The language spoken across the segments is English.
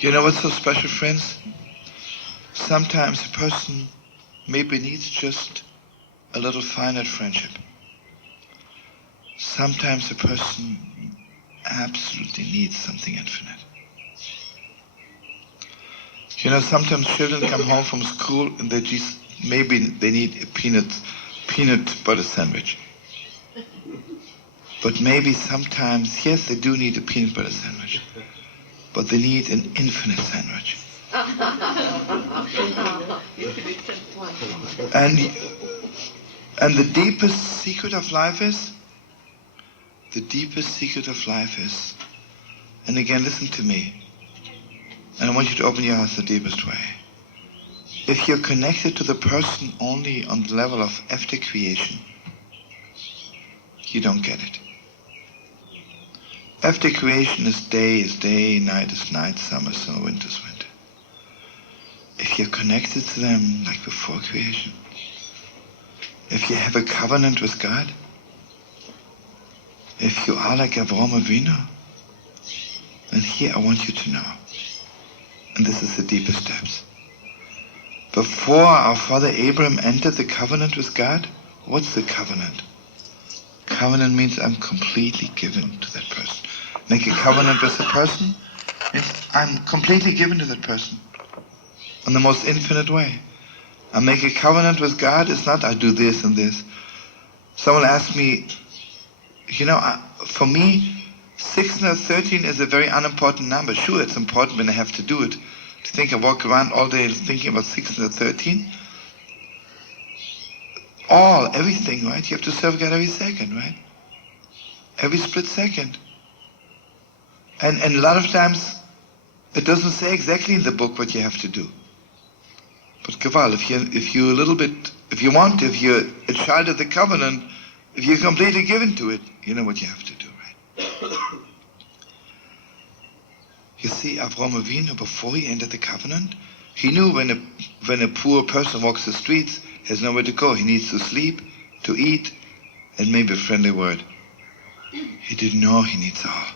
You know what's so special, friends? Sometimes a person maybe needs just a little finite friendship. Sometimes a person absolutely needs something infinite. You know, sometimes children come home from school and maybe they need a peanut butter sandwich. But maybe sometimes, yes, they do need a peanut butter sandwich, but they need an infinite sandwich. And the deepest secret of life is, and again, listen to me, and I want you to open your heart the deepest way. If you're connected to the person only on the level of after creation, you don't get it. After creation is day, night is night, summer, winter is winter. If you're connected to them like before creation, if you have a covenant with God, if you are like Avraham Avinu, then here I want you to know, and this is the deepest steps. Before our father Abraham entered the covenant with God, what's the covenant? Covenant means I'm completely given to that person. Make a covenant with a person means I'm completely given to that person in the most infinite way. I make a covenant with God, it's not I do this and this. Someone asked me, for me, 613 is a very unimportant number. Sure, it's important when I have to do it. To think I walk around all day thinking about 613. Everything, right? You have to serve God every second, right? Every split second. And a lot of times, it doesn't say exactly in the book what you have to do. But Kaval, if you're a child of the covenant, if you're completely given to it, you know what you have to do, right? You see, Avraham Avinu, before he entered the covenant, he knew when a poor person walks the streets, has nowhere to go. He needs to sleep, to eat, and maybe a friendly word. He didn't know he needs all.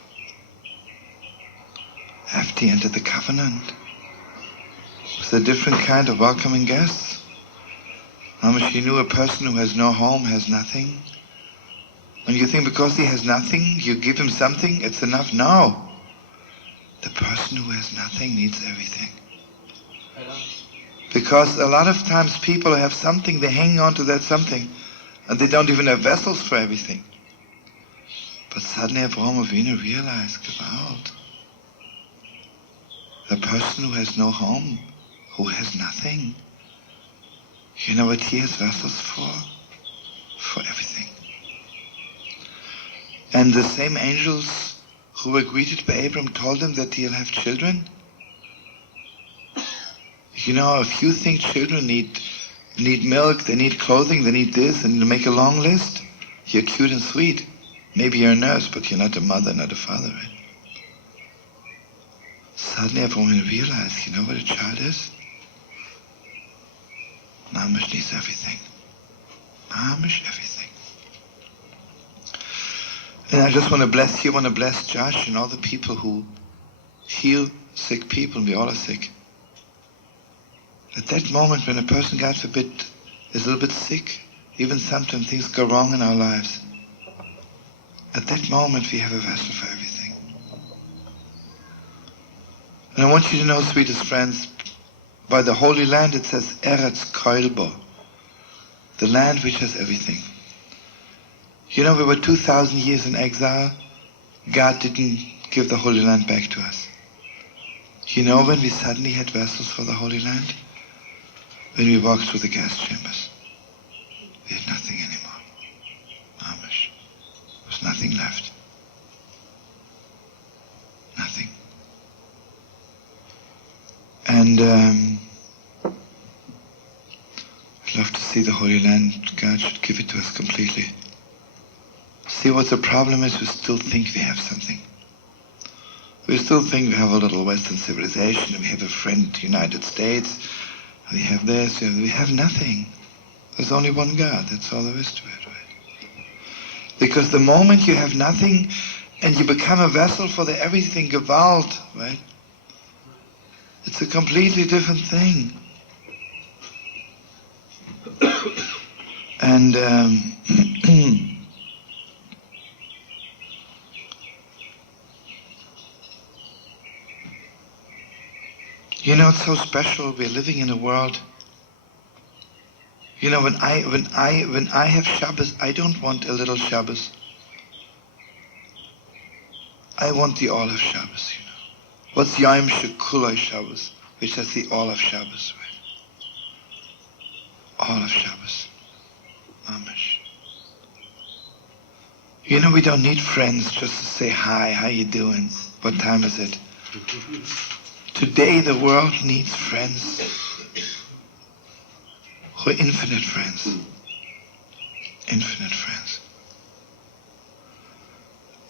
After he entered the covenant, it was a different kind of welcoming guests. He knew a person who has no home has nothing. When you think because he has nothing, you give him something, it's enough. No. The person who has nothing needs everything. Because a lot of times people have something, they hang on to that something, and they don't even have vessels for everything. But suddenly Avraham Avinu realized, Gewalt, the person who has no home, who has nothing, you know what he has vessels for? For everything. And the same angels who were greeted by Abram told him that he'll have children. You know, if you think children need milk, they need clothing, they need this, and you make a long list, you're cute and sweet. Maybe you're a nurse, but you're not a mother, not a father, right? Suddenly everyone realized, you know what a child is? Mamish needs everything. Mamish everything. And I just want to bless you, want to bless Josh and all the people who heal sick people, and we all are sick. At that moment when a person, God forbid, is a little bit sick, even sometimes things go wrong in our lives, at that moment we have a vessel for everything. And I want you to know, sweetest friends, by the Holy Land it says Eretz Carlebach, the land which has everything. You know, we were 2,000 years in exile. God didn't give the Holy Land back to us. You know when we suddenly had vessels for the Holy Land? When we walked through the gas chambers. We had nothing anymore. Mamish. There was nothing left. Nothing. And I'd love to see the Holy Land. God should give it to us completely. See, what the problem is, we still think we have something. We still think we have a little Western civilization, we have a friend, the United States, we have this, we have nothing. There's only one God, that's all there is to it, right? Because the moment you have nothing and you become a vessel for the everything Gewalt, right? It's a completely different thing. And you know, it's so special. We're living in a world. You know, when I have Shabbos, I don't want a little Shabbos. I want the all of Shabbos. You know, what's Yom Shekulai Shabbos, which is the all of Shabbos, right? All of Shabbos, mamish. You know, we don't need friends just to say hi. How you doing? What time is it? Today, the world needs friends. Who are infinite friends. Infinite friends.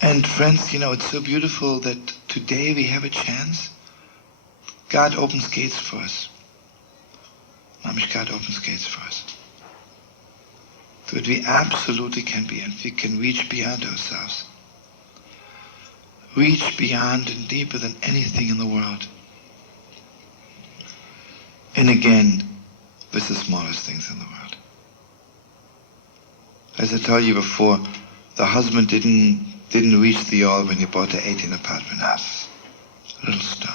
And friends, you know, it's so beautiful that today we have a chance. God opens gates for us. Mamish, God opens gates for us. So that we absolutely can be, and we can reach beyond ourselves. Reach beyond and deeper than anything in the world. And again, with the smallest things in the world. As I told you before, the husband didn't reach the all when he bought the 18 apartment house. A little stone.